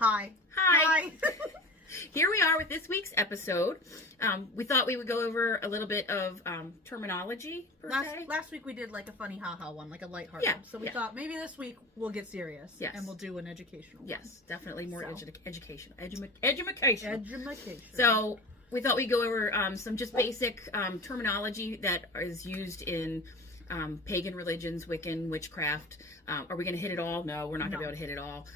Hi. Hi. Here we are with this week's episode. We thought we would go over a little bit of terminology per se. Last week we did like a funny ha-ha one, like a lighthearted. Yeah, So we thought maybe this week we'll get serious. Yes. And we'll do an educational one. Yes, definitely more education. Edumacation. So we thought we'd go over some just basic terminology that is used in pagan religions, Wiccan, witchcraft. Are we going to hit it all? No, we're not going to be able to hit it all.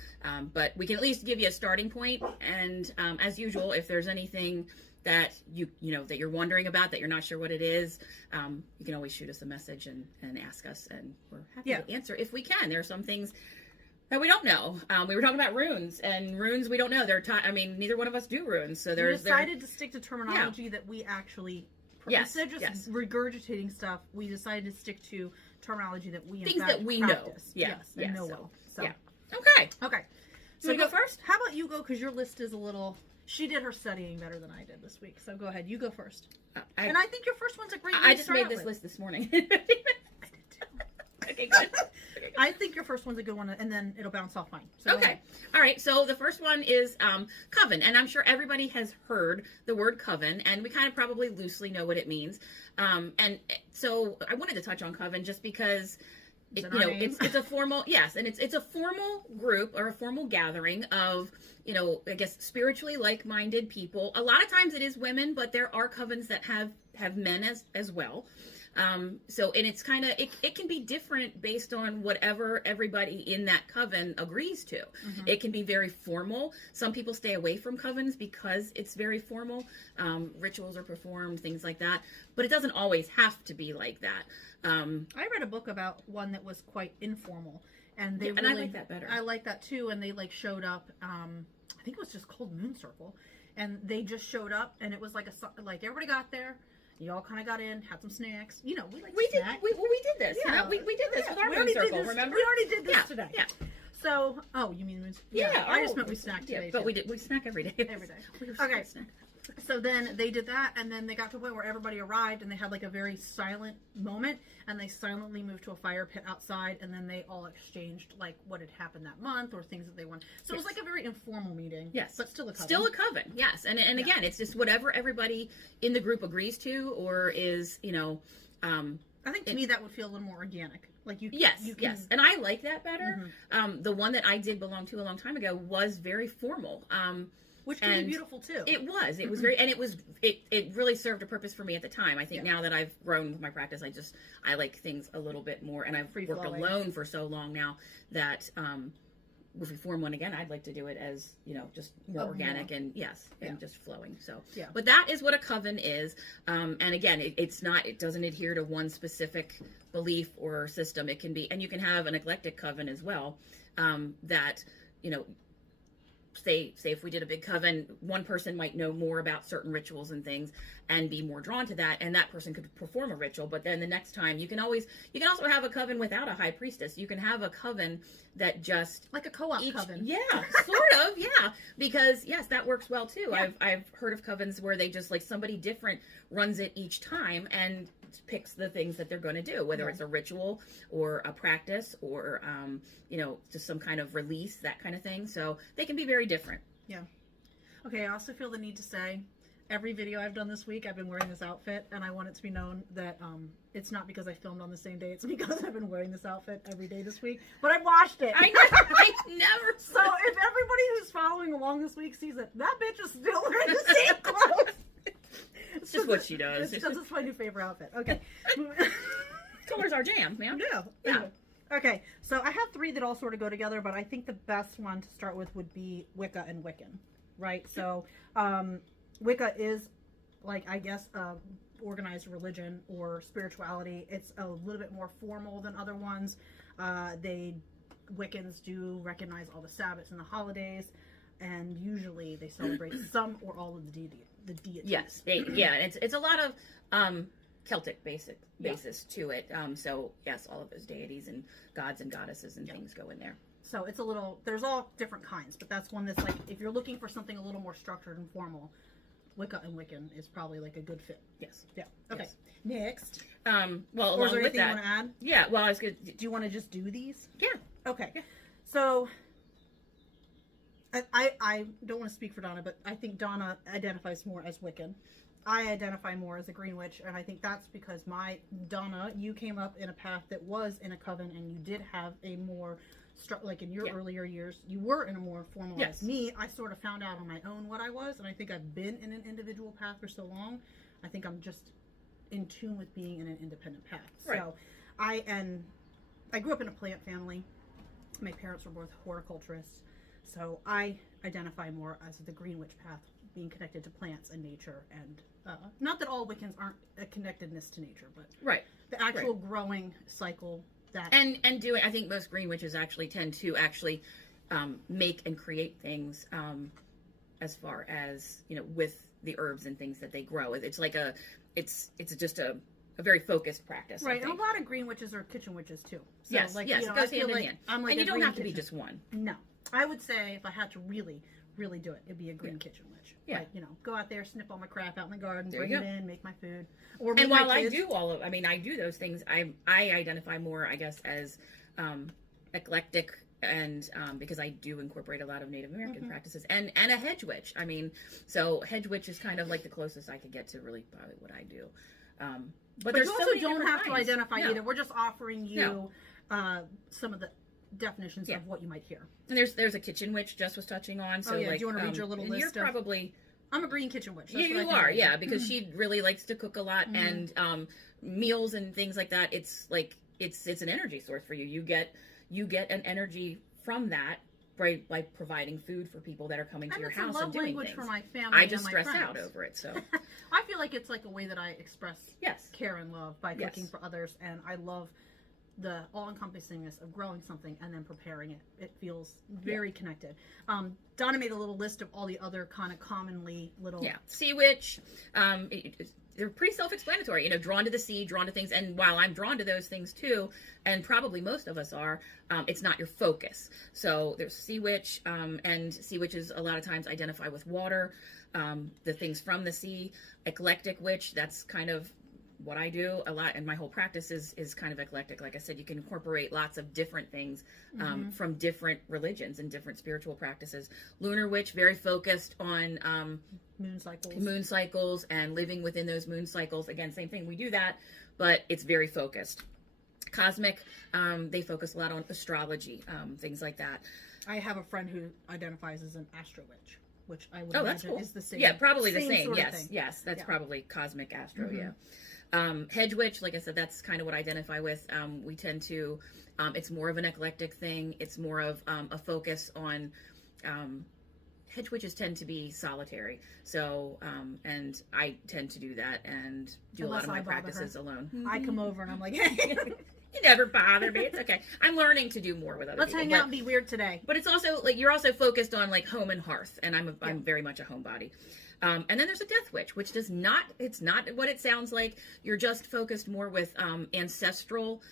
But we can at least give you a starting point. And as usual, if there's anything that you know that you're wondering about, that you're not sure what it is, you can always shoot us a message and ask us, and we're happy to answer if we can. There are some things that we don't know. We were talking about runes, and runes we don't know. Neither one of us do runes, so we decided to stick to terminology that we actually. Instead of just regurgitating stuff, we decided to stick to terminology that we things that we practice. know. And know well. So. Yeah. Okay. So you go first? How about you go? Because your list is a little. She did her studying better than I did this week. So go ahead. You go first. And I think your first one's a great one. I just made this list this morning. I did too. Okay, good. I think your first one's a good one, and then it'll bounce off mine. So okay. All right. So the first one is coven, and I'm sure everybody has heard the word coven, and we kind of probably loosely know what it means. And so I wanted to touch on coven just because it's a formal and it's a formal group or a formal gathering of I guess spiritually like-minded people. A lot of times it is women, but there are covens that have men as well. And it's kind of it can be different based on whatever everybody in that coven agrees to. Mm-hmm. It can be very formal. Some people stay away from covens because it's very formal. Rituals are performed, things like that, but it doesn't always have to be like that. I read a book about one that was quite informal, and and I like that better. I like that too. And they showed up. I think it was just called Moon Circle, and they just showed up, and it was like everybody got there. You all kind of got in, had some snacks. We did this. Yeah, we did this with our Moon Circle. Remember? We already did this today. Yeah. So, you mean Moon Circle? Yeah. I just meant we snacked today. But we snack every day. Every day. Okay. So then they did that, and then they got to a point where everybody arrived, and they had like a very silent moment, and they silently moved to a fire pit outside, and then they all exchanged like what had happened that month or things that they wanted. So it was like a very informal meeting. Yes. But still a coven. Still a coven, yes. And again, it's just whatever everybody in the group agrees to or is, I think to me that would feel a little more organic. Like you Yes. And I like that better. Mm-hmm. The one that I did belong to a long time ago was very formal. Which can be beautiful too. It was very, and it really served a purpose for me at the time. I think now that I've grown with my practice, I like things a little bit more, and I've worked alone for so long now that if we form one again, I'd like to do it as just more organic and just flowing. So but that is what a coven is. And again, it doesn't adhere to one specific belief or system. It can be, and you can have an eclectic coven as well. That say if we did a big coven, one person might know more about certain rituals and things and be more drawn to that, and that person could perform a ritual. But then the next time you can also have a coven without a high priestess. You can have a coven that just like a co-op coven. Yeah, sort of, yeah. Because yes, that works well too. Yeah. I've heard of covens where they just like somebody different runs it each time and picks the things that they're going to do, whether it's a ritual or a practice or just some kind of release, that kind of thing. So they can be very different. Yeah. Okay, I also feel the need to say every video I've done this week I've been wearing this outfit, and I want it to be known that it's not because I filmed on the same day. It's because I've been wearing this outfit every day this week, but I washed it. I never. So if everybody who's following along this week sees it, that bitch is still wearing the same clothes. It's just what she does. It's just my new favorite outfit. Okay. Colors are jam, man. Yeah. Okay, so I have three that all sort of go together, but I think the best one to start with would be Wicca and Wiccan, right? So Wicca is, like, I guess, organized religion or spirituality. It's a little bit more formal than other ones. Wiccans do recognize all the Sabbaths and the holidays, and usually they celebrate some or all of the deities. Yes, it's a lot of Celtic basis to it. So yes, all of those deities and gods and goddesses and things go in there. So it's a little, there's all different kinds, but that's one that's like, if you're looking for something a little more structured and formal, Wicca and Wiccan is probably like a good fit. Yes. Yeah. Okay. Yes. Next. Well, or is there along with anything that, you want to add? Yeah. Well, I was good. Do you want to just do these? Yeah. Okay. Yeah. So I don't want to speak for Donna, but I think Donna identifies more as Wiccan. I identify more as a Green Witch, and I think that's because Donna, you came up in a path that was in a coven, and you did have a more, like in your earlier years, you were in a more formalized. Yes. Me, I sort of found out on my own what I was, and I think I've been in an individual path for so long. I think I'm just in tune with being in an independent path. Right. So I grew up in a plant family. My parents were both horticulturists, so I identify more as the Green Witch path, being connected to plants and nature, and not that all Wiccans aren't a connectedness to nature, but the actual growing cycle that and doing. I think most Green Witches actually tend to make and create things as far as with the herbs and things that they grow. It's like it's just a very focused practice, right? And a lot of Green Witches are kitchen witches too. So, yes, like, yes, it goes hand in hand. I'm like, and you don't have to kitchen. be just one. No, I would say if I had to really do it, it'd be a green kitchen witch. Yeah. Like, go out there, snip all my crap out in the garden, There bring you it go. in, make my food. Or And while I do I do those things, I identify more, I guess, as eclectic, and because I do incorporate a lot of Native American practices, and a hedge witch. I mean, so hedge witch is kind of like the closest I could get to really probably what I do. But there's you so also many don't different have to kinds. identify No. either. We're just offering you some of the definitions of what you might hear. And there's a kitchen witch Jess was touching on. So do like, you want to read your little and list? You're probably I'm a green kitchen witch. That's you what I are, think. yeah, because she really likes to cook a lot, and meals and things like that. It's like it's an energy source for you. You get an energy from that by providing food for people that are coming to your house and doing things. For my family. I just and stress my friends. out over it. So I feel like it's like a way that I express care and love by cooking Yes. for others, and I love the all-encompassingness of growing something and then preparing it. It feels very connected. Donna made a little list of all the other kind of commonly little sea witch. They're pretty self-explanatory, drawn to the sea, drawn to things. And while I'm drawn to those things too, and probably most of us are, it's not your focus. So there's sea witch, and sea witches a lot of times identify with water, the things from the sea. Eclectic witch, that's kind of what I do a lot, and my whole practice is kind of eclectic. Like I said, you can incorporate lots of different things from different religions and different spiritual practices. Lunar witch, very focused on moon cycles and living within those moon cycles. Again, same thing. We do that, but it's very focused. Cosmic, they focus a lot on astrology, things like that. I have a friend who identifies as an astro witch, which I would that's imagine cool. is the same. Yeah, probably the same same. Sort of Yes, thing. yes, that's probably cosmic astro. Yeah. Hedge witch, like I said, that's kind of what I identify with. We tend to, it's more of an eclectic thing. It's more of a focus on, hedge witches tend to be solitary. So, and I tend to do that and do Unless a lot of my I bother practices her. alone. I come over and I'm like, You never bother me. It's okay. I'm learning to do more with other let's people. hang out and be weird today. But it's also like you're also focused on like home and hearth, and I'm very much a homebody. And then there's a death witch, which does not, it's not what it sounds like. You're just focused more with ancestral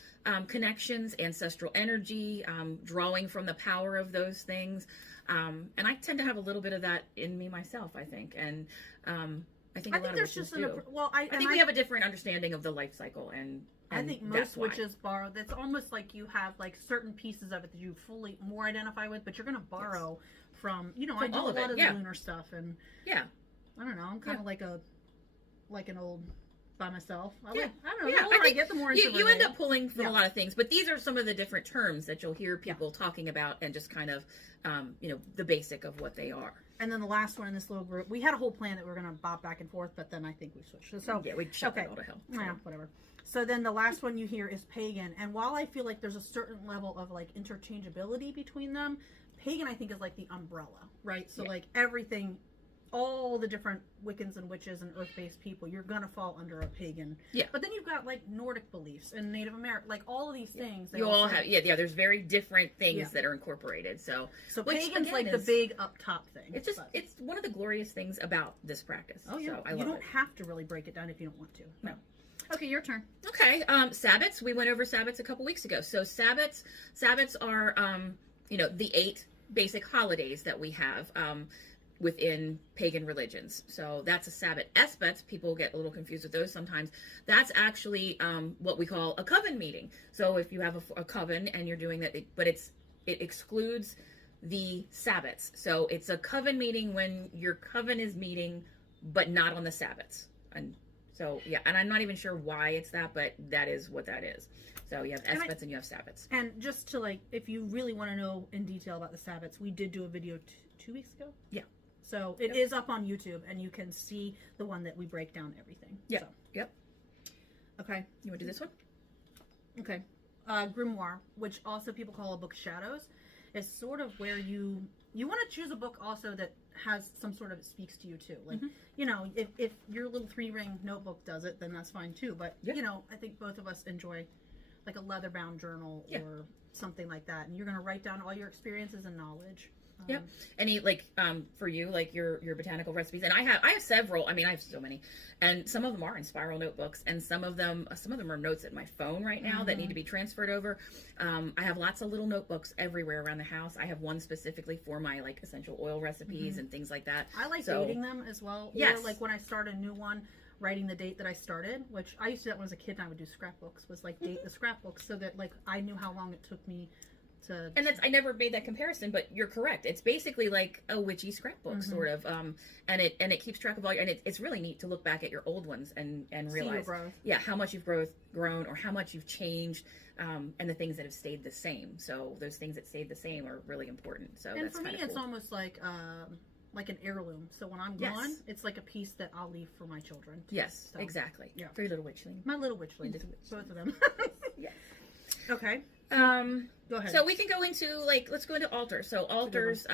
connections, ancestral energy, drawing from the power of those things. And I tend to have a little bit of that in me myself, I think. And I think a lot of witches do. I think we have a different understanding of the life cycle, and I think most witches borrow. That's almost like you have like certain pieces of it that you fully more identify with, but you're going to borrow from. I do a lot of the lunar stuff, and I don't know. I'm kind of like an old by myself. I don't know. The older I get, the more you end up pulling from a lot of things, but these are some of the different terms that you'll hear people talking about, and just kind of the basic of what they are. And then the last one in this little group, we had a whole plan that we were going to bob back and forth, but then I think we switched. So we shut that all to hell. Yeah, whatever. So then the last one you hear is pagan, and while I feel like there's a certain level of like interchangeability between them, pagan I think is like the umbrella, right? So like everything, all the different Wiccans and witches and earth-based people, you're gonna fall under a pagan. Yeah. But then you've got like Nordic beliefs and Native American, like all of these things. You all have there's very different things that are incorporated. So pagan's like the big up top thing. It's just it's one of the glorious things about this practice. Oh yeah. So I love you don't it. have to really break it down if you don't want to. No. Okay, your turn. Okay, Sabbats. We went over Sabbats a couple weeks ago. So Sabbats are the 8 basic holidays that we have within pagan religions. So that's a Sabbat. Esbats, people get a little confused with those sometimes. That's actually what we call a coven meeting. So if you have a coven and you're doing that, but it excludes the Sabbats. So it's a coven meeting when your coven is meeting, but not on the Sabbats. And so, yeah, and I'm not even sure why it's that, but that is what that is. So you have Esbats and you have Sabbats. And just to like, if you really want to know in detail about the Sabbats, we did do a video 2 weeks ago. Yeah. So it is up on YouTube, and you can see the one that we break down everything. Yeah. So. Yep. Okay. You want to do this one? Okay. Grimoire, which also people call a book shadows, is sort of where you want to choose a book also that has some sort of, it speaks to you too. Like, you know, if your little 3-ring notebook does it, then that's fine too. But, you know, I think both of us enjoy like a leather bound journal or something like that. And you're going to write down all your experiences and knowledge. Yep. Any like for you, like your botanical recipes, and I have several. I mean, I have so many, and some of them are in spiral notebooks, and some of them are notes at my phone right now that need to be transferred over. I have lots of little notebooks everywhere around the house. I have one specifically for my like essential oil recipes and things like that. I like dating them as well. Yes. Or like when I start a new one, writing the date that I started, which I used to do that when I was a kid, and I would do scrapbooks. Was like date the scrapbooks so that like I knew how long it took me. And that's, I never made that comparison, but you're correct. It's basically like a witchy scrapbook sort of, and it keeps track of all your, and it's really neat to look back at your old ones and realize, how much you've grown or how much you've changed, and the things that have stayed the same. So those things that stayed the same are really important. So and that's for me, cool. It's almost like an heirloom. So when I'm gone, it's like a piece that I'll leave for my children. Yes, so, exactly. Yeah, for your little witchling. My little witchling. Both of them. Yes. Okay. Go ahead. So we can go into let's go into altars. So altars,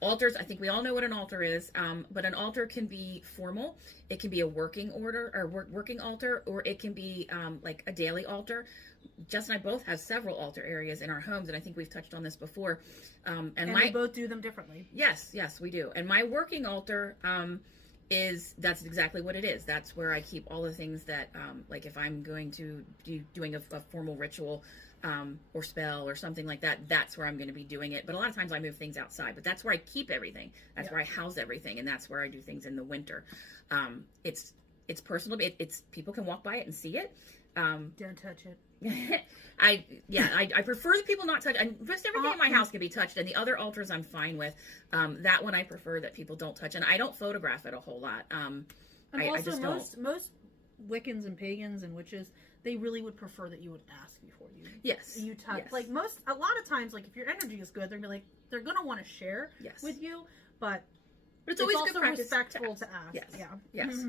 altars. I think we all know what an altar is. But an altar can be formal. It can be a working order or working altar, or it can be like a daily altar. Jess and I both have several altar areas in our homes, and I think we've touched on this before. And we both do them differently. Yes, we do. And my working altar that's exactly what it is. That's where I keep all the things that, like if I'm going to be doing a formal ritual or spell or something like that, that's where I'm going to be doing it. But a lot of times I move things outside, but that's where I keep everything. That's where I house everything, and that's where I do things in the winter. It's personal. It's people can walk by it and see it. Don't touch it. I prefer that people not touch. And most everything in my house can be touched, and the other altars I'm fine with. That one I prefer that people don't touch, and I don't photograph it a whole lot. And also, most Wiccans and pagans and witches, they really would prefer that you would ask before you touch. Yes. Like a lot of times, like if your energy is good, they're gonna want to share with you, but it's always also good practice respectful to ask. Yes. Yeah. Yes.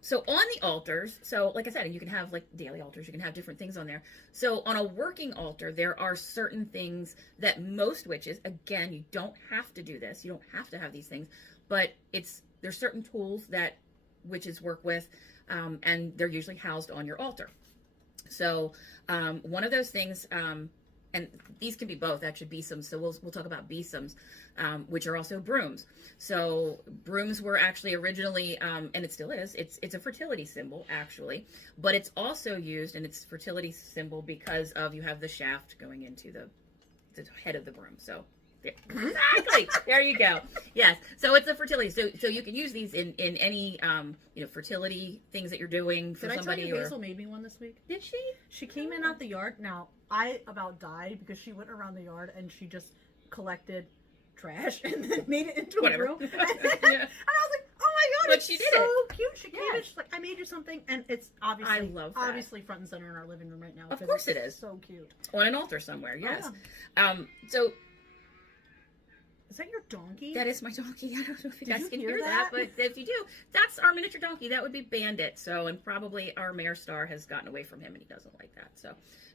So on the altars, so like I said, you can have like daily altars, you can have different things on there. So on a working altar, there are certain things that most witches, again, you don't have to do this, you don't have to have these things, but there's certain tools that witches work with, and they're usually housed on your altar. So one of those things, and these can be both actually, besoms. So we'll talk about besoms, which are also brooms. So brooms were actually originally, and it still is, it's a fertility symbol actually, but it's also used, and it's fertility symbol because of, you have the shaft going into the head of the broom. So exactly, there you go. Yes, so it's a fertility. So you can use these in any fertility things that you're doing for somebody. Did I tell you Basil made me one this week? Did she? She came in out the yard. Now I about died because she went around the yard and she just collected trash and then made it into a room. And I was like, oh my god, but she did so it. Cute. She came in, she's like, I made you something, and it's obviously, I love that. Obviously front and center in our living room right now. Of course it is. So cute. On an altar somewhere, yes. Oh, yeah. So. Is that your donkey? That is my donkey. I don't know if you guys can hear hear that, but if you do, that's our miniature donkey. That would be Bandit. So, and probably our Mare Star has gotten away from him, and he doesn't like that. So,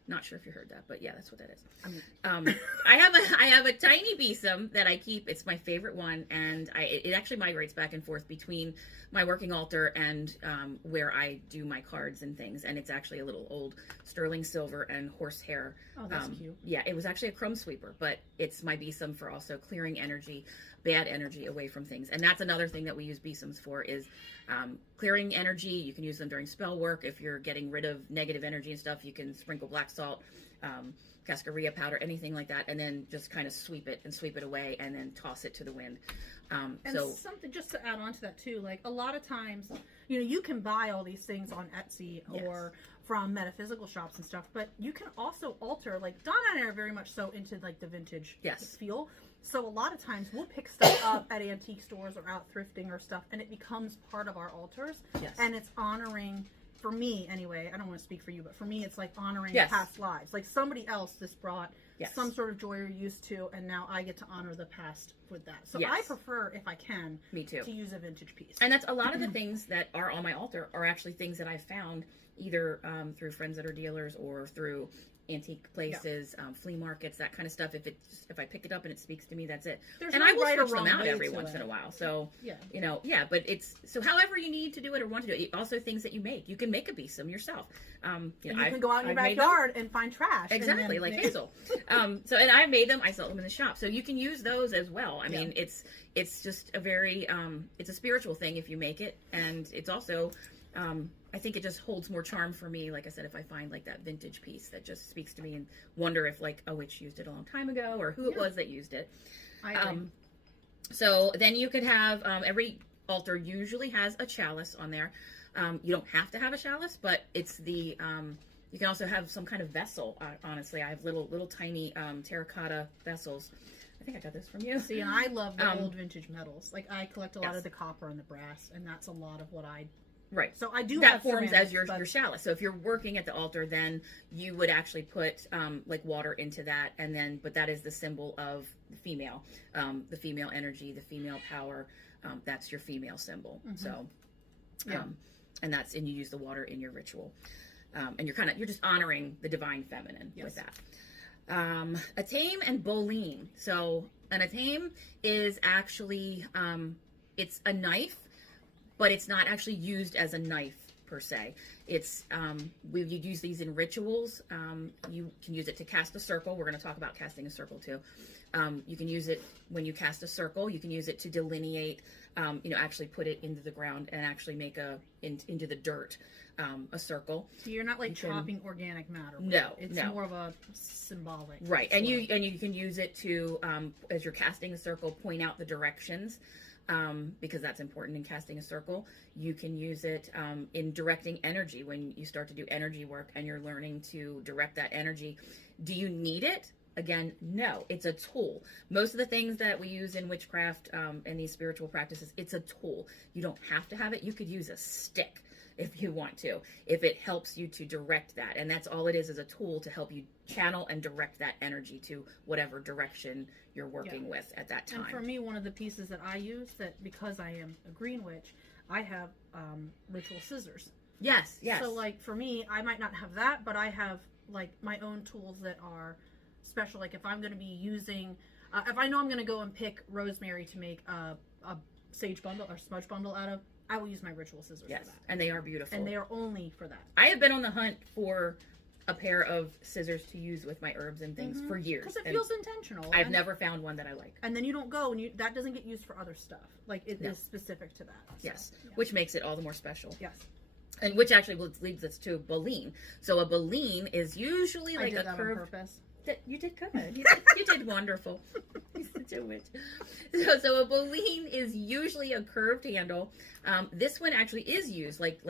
not sure if you heard that, but yeah, that's what that is. I have a tiny besom that I keep. It's my favorite one, and it actually migrates back and forth between my working altar and where I do my cards and things. And it's actually a little old sterling silver and horsehair. Oh, that's cute. Yeah, it was actually a crumb sweeper, but it's my besom for also clearing energy, bad energy away from things. And that's another thing that we use besoms for is clearing energy. You can use them during spell work. If you're getting rid of negative energy and stuff, you can sprinkle black salt, cascarilla powder, anything like that, and then just kind of sweep it away, and then toss it to the wind. And so something just to add on to that too, like a lot of times, you know, you can buy all these things on Etsy or from metaphysical shops and stuff, but you can also alter, like Donna and I are very much so into like the vintage feel. So a lot of times we'll pick stuff up at antique stores or out thrifting or stuff, and it becomes part of our altars. Yes. And it's honoring, for me anyway, I don't want to speak for you, but for me it's like honoring past lives. Like somebody else just brought some sort of joy you're used to, and now I get to honor the past with that. So I prefer, if I can, me too, to use a vintage piece. And that's a lot of the things that are on my altar are actually things that I found either through friends that are dealers or through antique places, flea markets, that kind of stuff. If I pick it up and it speaks to me, that's it. There's and no I will right or switch them wrong out way every to once it. in a while. So Yeah. But it's so however you need to do it or want to do it. Also things that you make. You can make a besom yourself. And you can go out in your backyard and find trash. Exactly, like Hazel. So and I made them. I sell them in the shop. So you can use those as well. I mean, it's just a very it's a spiritual thing if you make it, and it's also I think it just holds more charm for me. Like I said, if I find like that vintage piece that just speaks to me and wonder if like a witch used it a long time ago or who it was that used it. I agree. So then you could have every altar usually has a chalice on there. You don't have to have a chalice, but it's the you can also have some kind of vessel. Honestly, I have little tiny terracotta vessels. I think I got this from you. See, and I love the old vintage metals. Like I collect a lot of the copper and the brass, and that's a lot of what I. Right. So I do that have forms ceramics, as your chalice. So if you're working at the altar, then you would actually put like water into that, and then but that is the symbol of the female energy, the female power. That's your female symbol. So, and you use the water in your ritual, and you're just honoring the divine feminine with that. Atame and Boline. So an atame is actually it's a knife, but it's not actually used as a knife per se. It's you'd use these in rituals. You can use it to cast a circle. We're going to talk about casting a circle too. You can use it when you cast a circle. You can use it to delineate. Actually put it into the ground and actually make into the dirt a circle. So you're not like chopping organic matter. It's more of a symbolic. Right, and you can use it to as you're casting a circle, point out the directions. Because that's important in casting a circle. You can use it in directing energy when you start to do energy work and you're learning to direct that energy. Do you need it? Again, no, it's a tool. Most of the things that we use in witchcraft and these spiritual practices, it's a tool. You don't have to have it. You could use a stick if you want to, if it helps you to direct that. And that's all it is a tool to help you channel and direct that energy to whatever direction you're working with at that time. And for me, one of the pieces that I use, that because I am a green witch, I have ritual scissors. Yes. So like for me, I might not have that, but I have like my own tools that are special. Like if I'm going to be using, if I know I'm going to go and pick rosemary to make a sage bundle or smudge bundle out of, I will use my ritual scissors for that. And they are beautiful. And they are only for that. I have been on the hunt for a pair of scissors to use with my herbs and things for years. Because it feels intentional. I've never found one that I like. And then you don't go, and that doesn't get used for other stuff. Like it is specific to that. So, yes, which makes it all the more special. Yes. And which actually leads us to Boline. So a Boline is usually like a curved. On purpose. You did good. You did wonderful. You're such a witch. So a Boline is usually a curved handle. This one actually is used like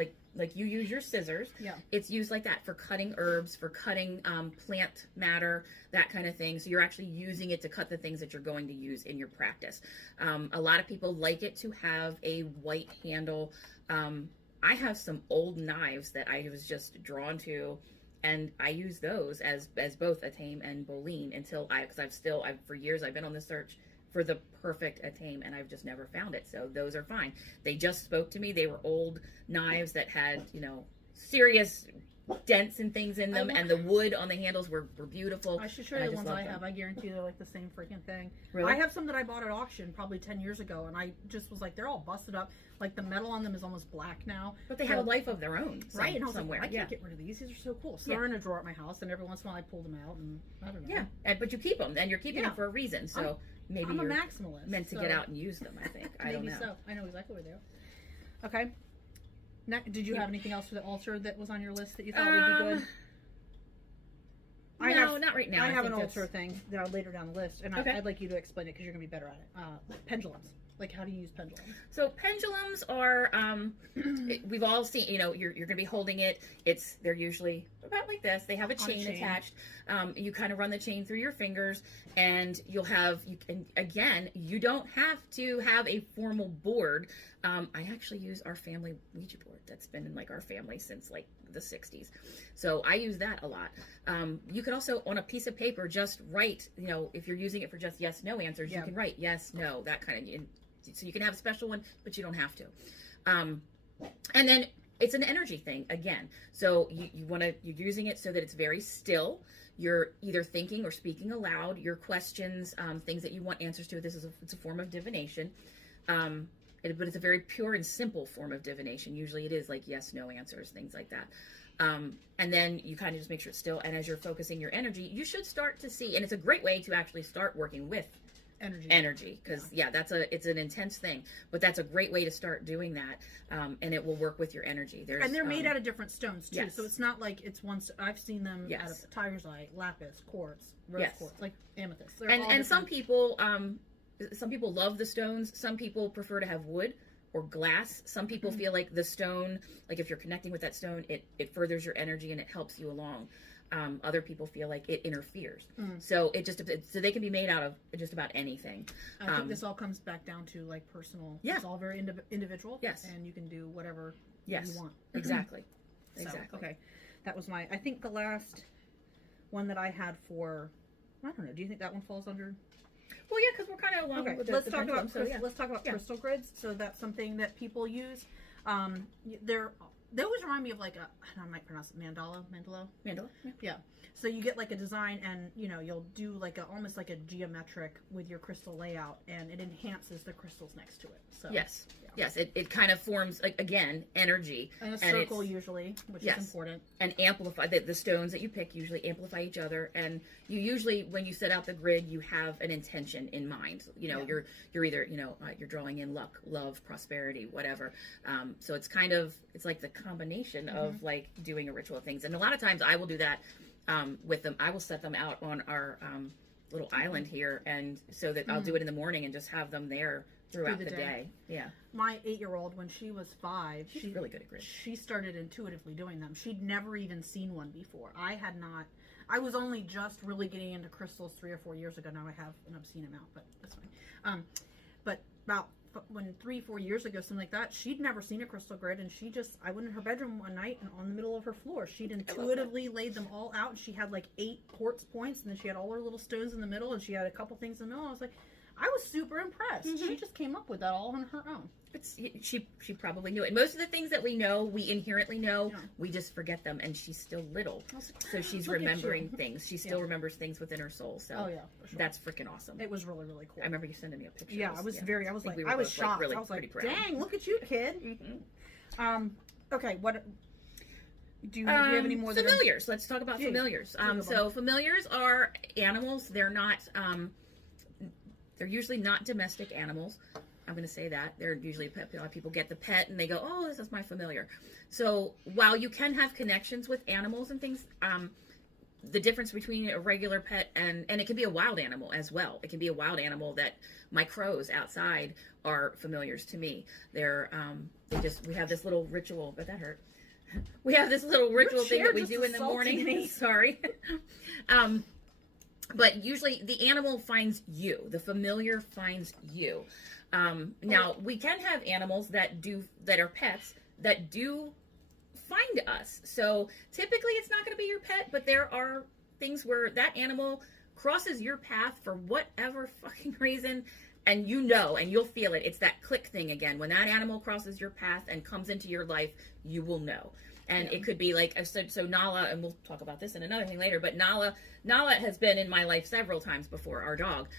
you use your scissors. Yeah. It's used like that for cutting herbs, for cutting plant matter, that kind of thing. So you're actually using it to cut the things that you're going to use in your practice. A lot of people like it to have a white handle. I have some old knives that I was just drawn to, and I use those as both Atame and Boline because for years I've been on the search for the perfect Atame, and I've just never found it. So those are fine. They just spoke to me. They were old knives that had, serious dents and things in them, and the wood on the handles were beautiful. I should show you the ones I have. I guarantee they're like the same freaking thing. Really? I have some that I bought at auction probably 10 years ago, and I just was like, they're all busted up. Like the metal on them is almost black now. But they have a life of their own, right? And I was somewhere. Like, I can't get rid of these. These are so cool. So they're in a drawer at my house, and every once in a while I pull them out, and I don't know. Yeah, but you keep them, and you're keeping them for a reason. So maybe I'm you're a maximalist, meant to get out and use them. I think. I don't know. Maybe so. I know exactly where they are. Okay. Now, did you have anything else for the altar that was on your list that you thought would be good? No, not right now. I have an think altar thing that later down the list, and Okay. I'd like you to explain it because you're going to be better at it. Pendulums. Like, how do you use pendulums? So pendulums are, we've all seen, you know, you're going to be holding it. They're usually about like this. They have a chain attached. You kind of run the chain through your fingers, and again, you don't have to have a formal board. I actually use our family Ouija board that's been in like our family since like the 60s. So I use that a lot. You could also, on a piece of paper, just write, you know, if you're using it for just yes, no answers, you can write yes, no, that kind of, so you can have a special one, but you don't have to. And then it's an energy thing again. So you're using it so that it's very still. You're either thinking or speaking aloud your questions, things that you want answers to. It's a form of divination. But it's a very pure and simple form of divination. Usually it is like yes, no answers, things like that. And then you kind of just make sure it's still. And as you're focusing your energy, you should start to see, and it's a great way to actually start working with energy, because it's an intense thing, but that's a great way to start doing that, and it will work with your energy. And they're made out of different stones too, yes. So it's not like it's one. I've seen them out of tiger's eye, lapis, quartz, rose quartz, like amethyst. And some people love the stones. Some people prefer to have wood or glass. Some people feel like the stone, like if you're connecting with that stone, it furthers your energy and it helps you along. Other people feel like it interferes. So so they can be made out of just about anything. I think this all comes back down to like personal. Yeah. It's all very individual. Yes. And you can do whatever you want. Exactly. So, Exactly. Okay. That was I think the last one that I had for, I don't know, do you think that one falls under? Well, yeah, because we're kind of along with let's talk about crystal grids. So that's something that people use. They always remind me of like I might pronounce it Mandala. Yeah. So you get like a design, and you know you'll do like almost like a geometric with your crystal layout, and it enhances the crystals next to it. So yes, it kind of forms like again energy and a circle usually, which is important. And amplify the stones that you pick usually amplify each other, and you usually when you set out the grid you have an intention in mind. You know you're either you're drawing in luck, love, prosperity, whatever. So it's like the combination of like doing a ritual of things, and a lot of times I will do that. With them, I will set them out on our little island here, and so that I'll do it in the morning and just have them there throughout the day. Yeah. My 8-year-old, when she was 5, she's really good at grids. She started intuitively doing them. She'd never even seen one before. I had not. I was only just really getting into crystals 3 or 4 years ago. Now I have an obscene amount, but that's fine. But about 3-4 years ago, something like that, she'd never seen a crystal grid, and I went in her bedroom one night, and on the middle of her floor, she'd intuitively laid them all out, and she had like 8 quartz points, and then she had all her little stones in the middle, and she had a couple things in the middle. I was like, I was super impressed. She just came up with that all on her own. She probably knew it. Most of the things that we know, we inherently know, we just forget them, and she's still little. So she's remembering things. She still remembers things within her soul. So for sure. That's freaking awesome. It was really, really cool. I remember you sending me a picture. Yeah, I was shocked. Really, I was like, proud. dang, look at you, kid. Okay, what do you have any more? Familiars. Let's talk about familiars. So familiars are animals. They're not they're usually not domestic animals. I'm going to say that. They're usually a lot of people get the pet and they go, oh, this is my familiar. So while you can have connections with animals and things, the difference between a regular pet and it can be a wild animal as well. It can be a wild animal that my crows outside are familiars to me. They're we have this little ritual, but that hurt. We have this little ritual thing that we do in the morning. Sorry. But usually the animal finds you. The familiar finds you. Now we can have animals that are pets that do find us. So typically it's not going to be your pet, but there are things where that animal crosses your path for whatever fucking reason, and and you'll feel it. It's that click thing again. When that animal crosses your path and comes into your life, you will know. And it could be like, so Nala, and we'll talk about this in another thing later, but Nala has been in my life several times before, our dog.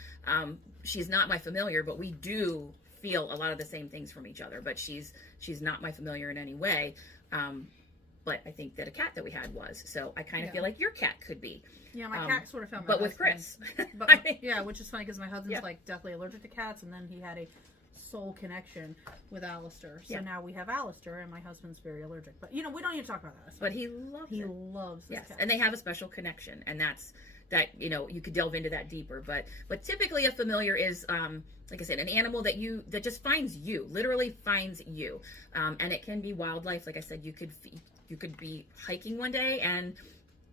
She's not my familiar, but we do feel a lot of the same things from each other, but she's not my familiar in any way. But I think that a cat that we had was, so I kind of feel like your cat could be. Yeah, my cat sort of found my but with Chris. But which is funny because my husband's like deathly allergic to cats, and then he had a soul connection with Alistair. So Yeah. now we have Alistair, and my husband's very allergic. But, we don't need to talk about that. But he loves He it. loves this Yes, cat. and they have a special connection, and that's that. You could delve into that deeper, but typically a familiar is, like I said, an animal that just finds you, literally finds you, and it can be wildlife. Like I said, you could be hiking one day and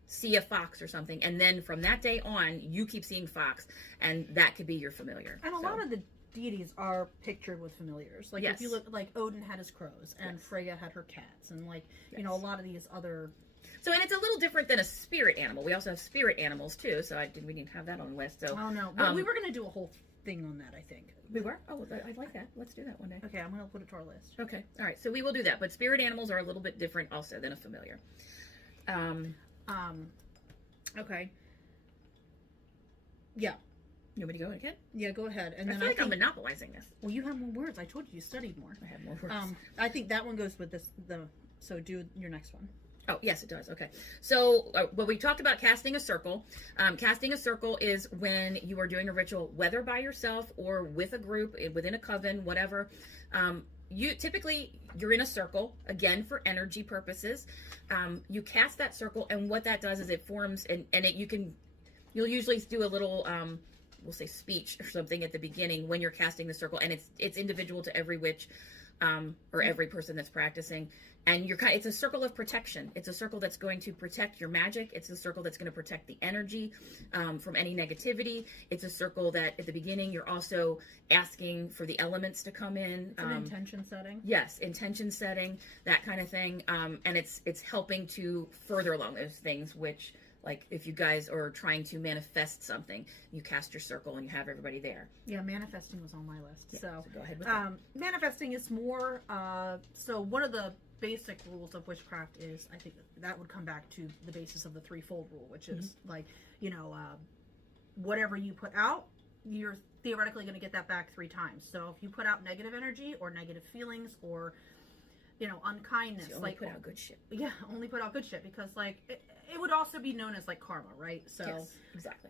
see a fox or something, and then from that day on, you keep seeing fox, and that could be your familiar. And a lot of the deities are pictured with familiars. Like, Yes. if you look, like, Odin had his crows, and Yes. Freya had her cats, and, like, Yes. a lot of these other... So, and it's a little different than a spirit animal. We also have spirit animals too. So we didn't have that on the list. So Oh, no. But we were going to do a whole thing on that, I think. we were. Oh, I'd like that. Let's do that one day. Okay, I'm going to put it to our list. Okay. All right. So we will do that. But spirit animals are a little bit different also than a familiar. Okay. Yeah. You want me to go again? Yeah, go ahead. And I then feel I like I'm think... monopolizing this. Well, you have more words. I told you studied more. I have more words. I think that one goes with this. So do your next one. Oh, yes, it does. Okay. So, well, we talked about casting a circle. Casting a circle is when you are doing a ritual, whether by yourself or with a group, within a coven, whatever. You're in a circle, again, for energy purposes. You cast that circle, and what that does is it forms, you'll usually do a little, we'll say speech or something at the beginning when you're casting the circle, and it's individual to every witch, or every person that's practicing. And it's a circle of protection. It's a circle that's going to protect your magic. It's a circle that's going to protect the energy from any negativity. It's a circle that at the beginning you're also asking for the elements to come in. It's an intention setting. Yes, intention setting, that kind of thing. And it's helping to further along those things, which, like, if you guys are trying to manifest something, you cast your circle and you have everybody there. Yeah, manifesting was on my list. Yeah, so go ahead with that. Manifesting is more, so one of the basic rules of witchcraft is, I think that would come back to the basis of the threefold rule, which is like, whatever you put out, you're theoretically going to get that back 3 times. So if you put out negative energy or negative feelings or, unkindness, So only put out good shit. Yeah, only put out good shit, because like it would also be known as like karma, right? So Yes, exactly.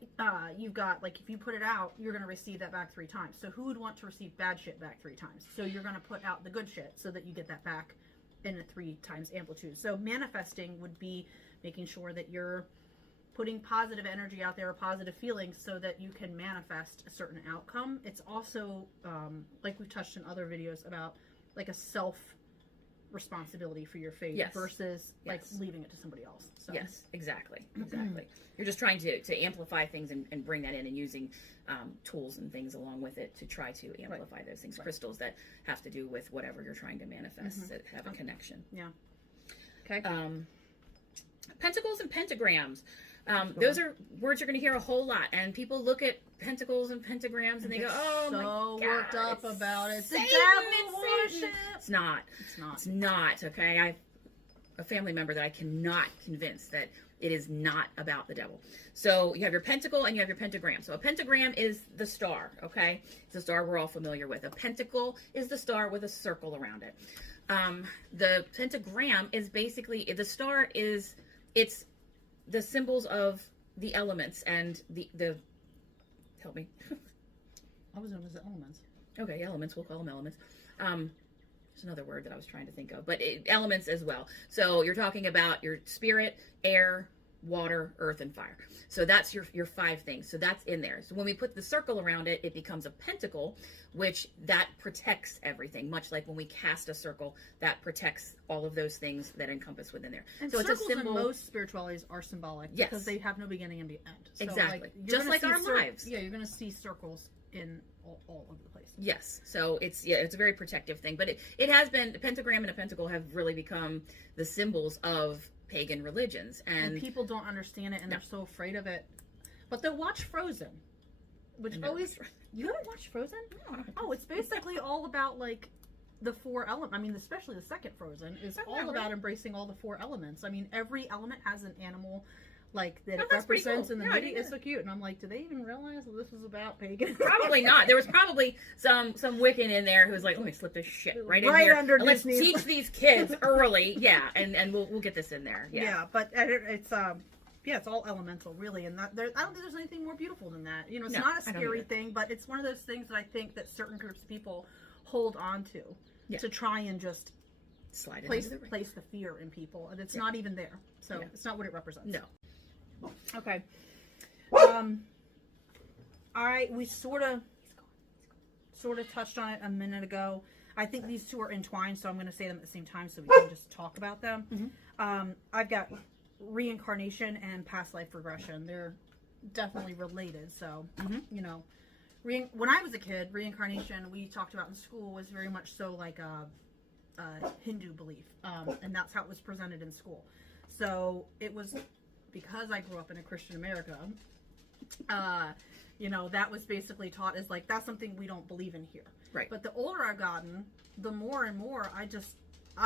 you've got, like, if you put it out, you're going to receive that back 3 times. So who would want to receive bad shit back 3 times? So you're going to put out the good shit so that you get that back in a 3 times amplitude. So manifesting would be making sure that you're putting positive energy out there, or positive feelings, so that you can manifest a certain outcome. It's also, like we've touched in other videos about, like, a self responsibility for your fate. Yes. Versus like Yes. leaving it to somebody else. So. Yes, exactly. You're just trying to amplify things and bring that in, and using tools and things along with it to try to amplify those things. Right. Crystals that have to do with whatever you're trying to manifest, that have a connection. Yeah. Okay. Pentacles and pentagrams. Those are words you're going to hear a whole lot, and people look at pentacles and pentagrams and they go, "Oh my God, so worked up it's about it. It's the Satan, devil it's Satan." worship. It's not. It's not. It's not. Okay, I have a family member that I cannot convince that it is not about the devil. So you have your pentacle and you have your pentagram. So a pentagram is the star. Okay, it's a star we're all familiar with. A pentacle is the star with a circle around it. The pentagram is basically, the star is, it's the symbols of the elements and the help me. I was known as the elements. Okay, elements, we'll call them elements. There's another word that I was trying to think of, but elements as well. So you're talking about your spirit, air, water, earth, and fire. So that's your 5 things. So that's in there. So when we put the circle around it, it becomes a pentacle, which that protects everything. Much like when we cast a circle, that protects all of those things that encompass within there. And so it's circles a symbol. in most spiritualities are symbolic, Yes. because they have no beginning and end. So, Exactly. like, you're Just gonna like see our lives. Yeah, you're going to see circles in all over the place. Yes. So it's a very protective thing. But it has been, the pentagram and a pentacle have really become the symbols of pagan religions. And people don't understand it, and they're so afraid of it. But they'll watch Frozen, which always... You haven't watched Frozen? No. Oh, it's basically all about, like, the 4 elements. I mean, especially the second Frozen is all about embracing all the 4 elements. I mean, every element has an animal, like, that it that's pretty represents cool. in the Yeah, I movie. didn't It's so cute. And I'm like, do they even realize that this is about pagan? Probably not. There was probably some Wiccan in there who was like, let me slip this shit right in here. under And let's Disney's- teach these kids early. Yeah, and we'll get this in there. Yeah, but it's it's all elemental, really, and I don't think there's anything more beautiful than that. It's No, not a I don't scary either. thing, but it's one of those things that I think that certain groups of people hold on to to try and just Slide place into the ring. place the fear in people, and it's not even there. So it's not what it represents. No. Okay. We sort of touched on it a minute ago. I think these two are entwined, so I'm going to say them at the same time so we can just talk about them. I've got reincarnation and past life regression. They're definitely related. So, you know, when I was a kid, reincarnation, we talked about in school, was very much so like a Hindu belief. And that's how it was presented in school. So it was, because I grew up in a Christian America, you know, that was basically taught as like, that's something we don't believe in here. Right. But the older I've gotten, the more and more I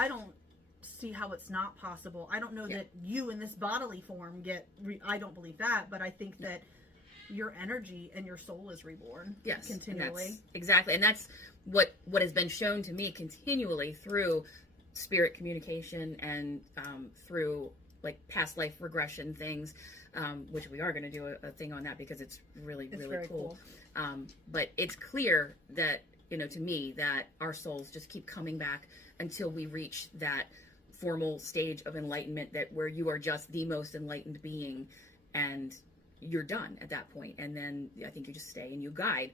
don't see how it's not possible. I don't know that you in this bodily form I don't believe that, but I think that your energy and your soul is reborn. Yes. Continually. Exactly. And that's what has been shown to me continually through spirit communication and through like past life regression things, which we are going to do a thing on that because it's really cool. But it's clear that, you know, to me, that our souls just keep coming back until we reach that formal stage of enlightenment, that where you are just the most enlightened being and you're done at that point. And then I think you just stay and you guide.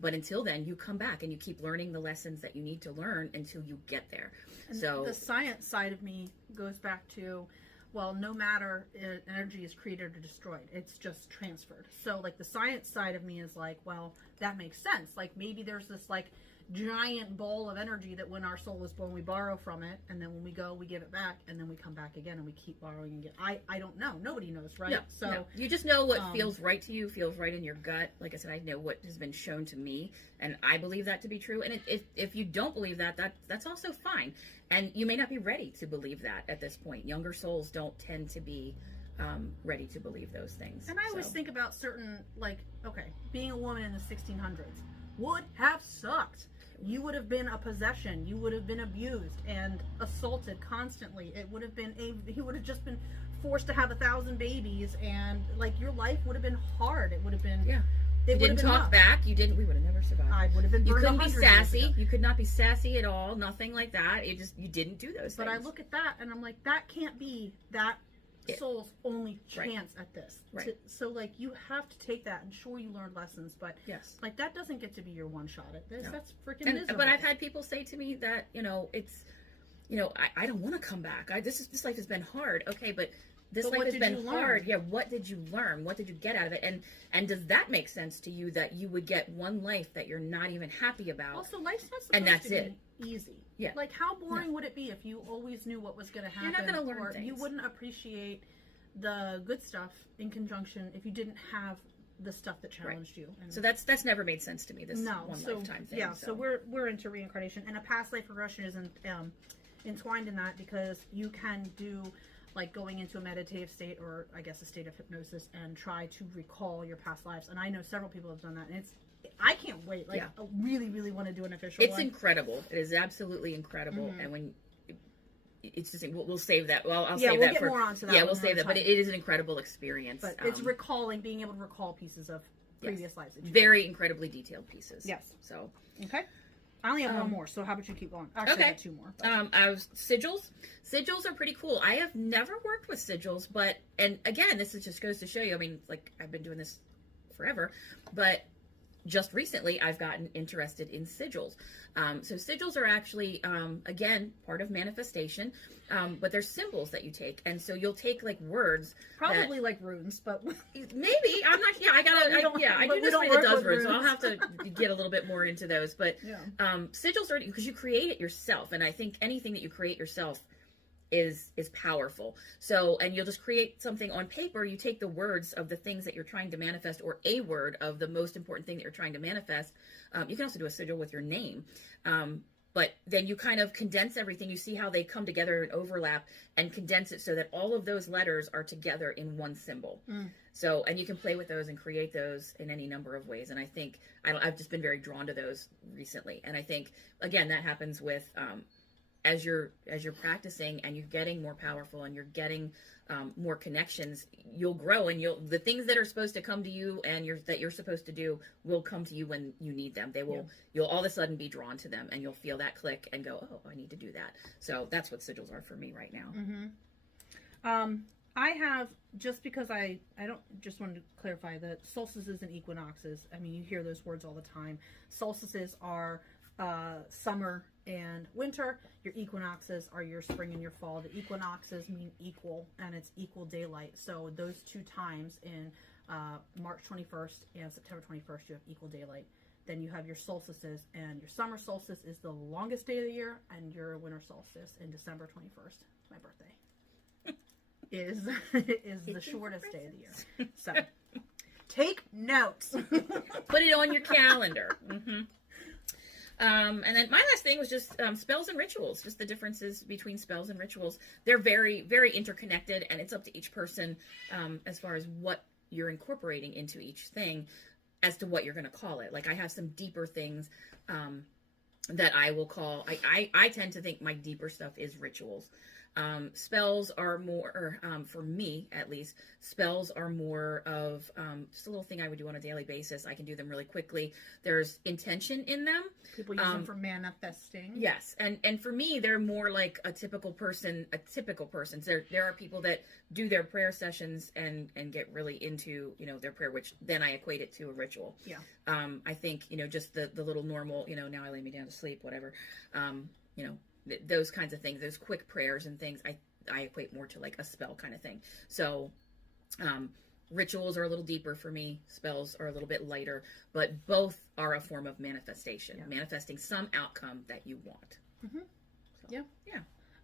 But until then, you come back and you keep learning the lessons that you need to learn until you get there. And so the science side of me goes back to, well, no matter energy is created or destroyed, it's just transferred. So like the science side of me is like, well, that makes sense. Like maybe there's this like giant ball of energy that when our soul is born, we borrow from it. And then when we go, we give it back. And then we come back again and we keep borrowing again. I don't know. Nobody knows, right? No. You just know what feels right to you, feels right in your gut. Like I said, I know what has been shown to me. And I believe that to be true. And if you don't believe that, that's also fine. And you may not be ready to believe that at this point. Younger souls don't tend to be ready to believe those things. And I always think about certain, like, okay, being a woman in the 1600s would have sucked. You would have been a possession. You would have been abused and assaulted constantly. It would have been you would have just been forced to have 1,000 babies, and like your life would have been hard. It would have been You didn't talk back. You didn't. We would have never survived. I would have been. You burned couldn't be 100 years sassy. ago. You could not be sassy at all. Nothing like that. You didn't do those But things. I look at that and I'm like, that can't be that soul's only chance at this. Right. So like you have to take that, and sure you learned lessons, but like that doesn't get to be your one shot at this. No. That's freaking miserable. But I've had people say to me that, you know, it's, you know, I don't want to come back. This life has been hard. Okay, but this life has been hard. Yeah, what did you learn? What did you get out of it? And does that make sense to you, that you would get one life that you're not even happy about? Also, life's not supposed to be easy. Yeah. Like, how boring would it be if you always knew what was going to happen? You're not going to learn things. You wouldn't appreciate the good stuff in conjunction if you didn't have the stuff that challenged you. And so that's never made sense to me, this lifetime thing. Yeah, so we're into reincarnation, and a past life regression is entwined in that, because you can do like going into a meditative state, or I guess a state of hypnosis, and try to recall your past lives. And I know several people have done that, and I can't wait. Like, I really want to do an official one. It's incredible. It is absolutely incredible. And when it's just, we'll save that. Well, I'll save that get more onto that. Yeah, we'll save that. But it is an incredible experience. But it's being able to recall pieces of previous lives. Very incredibly detailed pieces. Yes. So okay. I only have one more, so how about you keep going? Actually, I have two more. Sigils. Sigils are pretty cool. I have never worked with sigils, but, and again, this just goes to show you, I mean, like, I've been doing this forever, but just recently I've gotten interested in sigils. So sigils are actually, again, part of manifestation, but they're symbols that you take. And so you'll take like words. Probably like runes, but maybe. I'm not, I do know somebody that does runes, so I'll have to get a little bit more into those. But sigils are, because you create it yourself. And I think anything that you create yourself is powerful. So, and you'll just create something on paper. You take the words of the things that you're trying to manifest, or a word of the most important thing that you're trying to manifest. You can also do a sigil with your name. But then you kind of condense everything. You see how they come together and overlap, and condense it so that all of those letters are together in one symbol. So, and you can play with those and create those in any number of ways. And I think I've just been very drawn to those recently. And I think, again, that happens with as you're practicing and you're getting more powerful and you're getting more connections, you'll grow, and the things that are supposed to come to you and that you're supposed to do will come to you when you need them. They will. You'll all of a sudden be drawn to them, and you'll feel that click and go, oh, I need to do that. So that's what sigils are for me right now. I have, just because I don't, just wanted to clarify that solstices and equinoxes, I mean, you hear those words all the time. Solstices are summer and winter. Your equinoxes are your spring and your fall. The equinoxes mean equal, and it's equal daylight. So those two times in March 21st and September 21st, you have equal daylight. Then you have your solstices, and your summer solstice is the longest day of the year, and your winter solstice in December 21st, my birthday, is the shortest day of the year. So take notes. Put it on your calendar. And then my last thing was just spells and rituals, just the differences between spells and rituals. They're very, very interconnected, and it's up to each person as far as what you're incorporating into each thing as to what you're going to call it. Like, I have some deeper things that I will call, I tend to think my deeper stuff is rituals. Spells are more, for me at least, spells are more of just a little thing I would do on a daily basis. I can do them really quickly. There's intention in them. People use them for manifesting. Yes, and for me, they're more like a typical person. There are people that do their prayer sessions and get really into, their prayer, which then I equate it to a ritual. Yeah. I think, just the little normal, now I lay me down to sleep, whatever, those kinds of things, those quick prayers and things, I equate more to like a spell kind of thing. So rituals are a little deeper for me. Spells are a little bit lighter, but both are a form of manifestation, manifesting some outcome that you want. So, yeah.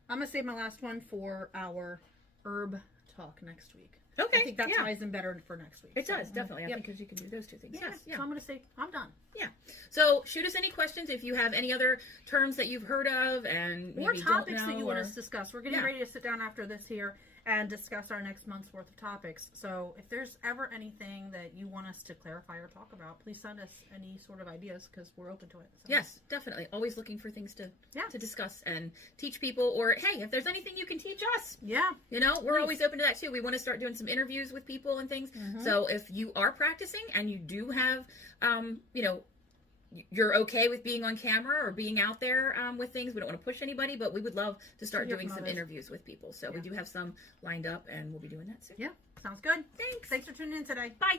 I'm going to save my last one for our herb talk next week. Okay. I think that ties in better for next week. It does, definitely. I think because you can do those two things. Yes. So I'm going to say, I'm done. Yeah. So shoot us any questions if you have any other terms that you've heard of and more maybe topics don't know, that you want us to discuss. We're getting ready to sit down after this here and discuss our next month's worth of topics. So if there's ever anything that you want us to clarify or talk about, please send us any sort of ideas, because we're open to it. So. Yes, definitely. Always looking for things to discuss and teach people, or hey, if there's anything you can teach us. Yeah. We're always open to that too. We want to start doing some interviews with people and things. So if you are practicing and you do have, you're okay with being on camera or being out there with things. We don't want to push anybody, but we would love to start doing some interviews with people. So we do have some lined up, and we'll be doing that soon. Yeah, sounds good. Thanks. Thanks for tuning in today. Bye.